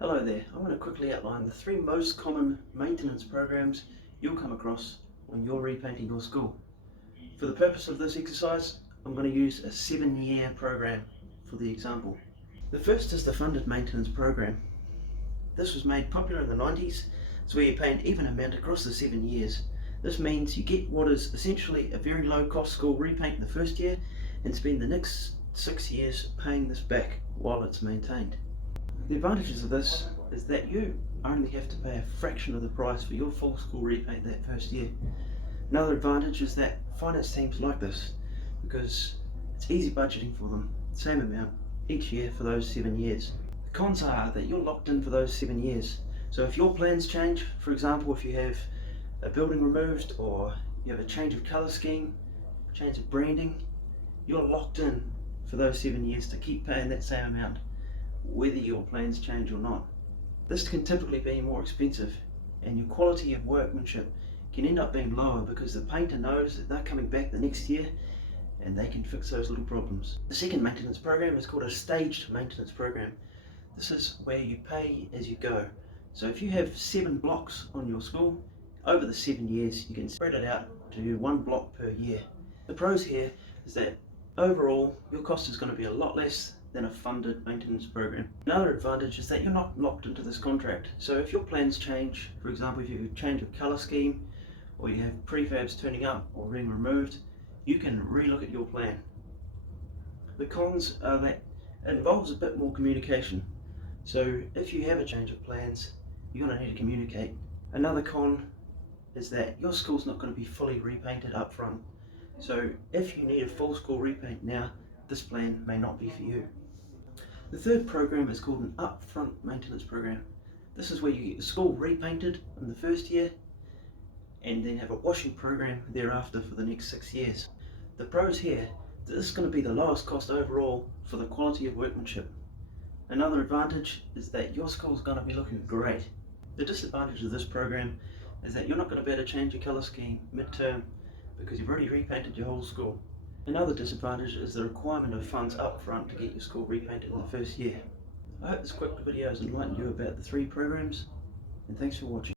Hello there, I want to quickly outline the three most common maintenance programs you'll come across when you're repainting your school. For the purpose of this exercise, I'm going to use a 7-year program for the example. The first is the funded maintenance program. This was made popular in the 90s. It's where you pay an even amount across the 7 years. This means you get what is essentially a very low cost school repaint in the first year and spend the next 6 years paying this back while it's maintained. The advantages of this is that you only have to pay a fraction of the price for your full school repaint that first year. Another advantage is that finance teams like this because it's easy budgeting for them, same amount each year for those 7 years. The cons are that you're locked in for those 7 years. So if your plans change, for example if you have a building removed or you have a change of colour scheme, change of branding, you're locked in for those 7 years to keep paying that same amount, whether your plans change or not. This can typically be more expensive and your quality of workmanship can end up being lower because the painter knows that they're coming back the next year and they can fix those little problems. The second maintenance program is called a staged maintenance program. This is where you pay as you go. So if you have 7 blocks on your school, over the 7 years you can spread it out to 1 block per year. The pros here is that overall your cost is going to be a lot less than a funded maintenance program. Another advantage is that you're not locked into this contract. So if your plans change, for example if you change your colour scheme or you have prefabs turning up or being removed, you can relook at your plan. The cons are that it involves a bit more communication. So if you have a change of plans, you're going to need to communicate. Another con is that your school's not going to be fully repainted up front. So if you need a full school repaint now, this plan may not be for you. The third program is called an Upfront maintenance program. This is where you get the school repainted in the first year and then have a washing program thereafter for the next 6 years. The pros here, this is going to be the lowest cost overall for the quality of workmanship. Another advantage is that your school is going to be looking great. The disadvantage of this program is that you're not going to be able to change your colour scheme mid-term because you've already repainted your whole school. Another disadvantage is the requirement of funds up front to get your school repainted in the first year. I hope this quick video has enlightened you about the 3 programs, and thanks for watching.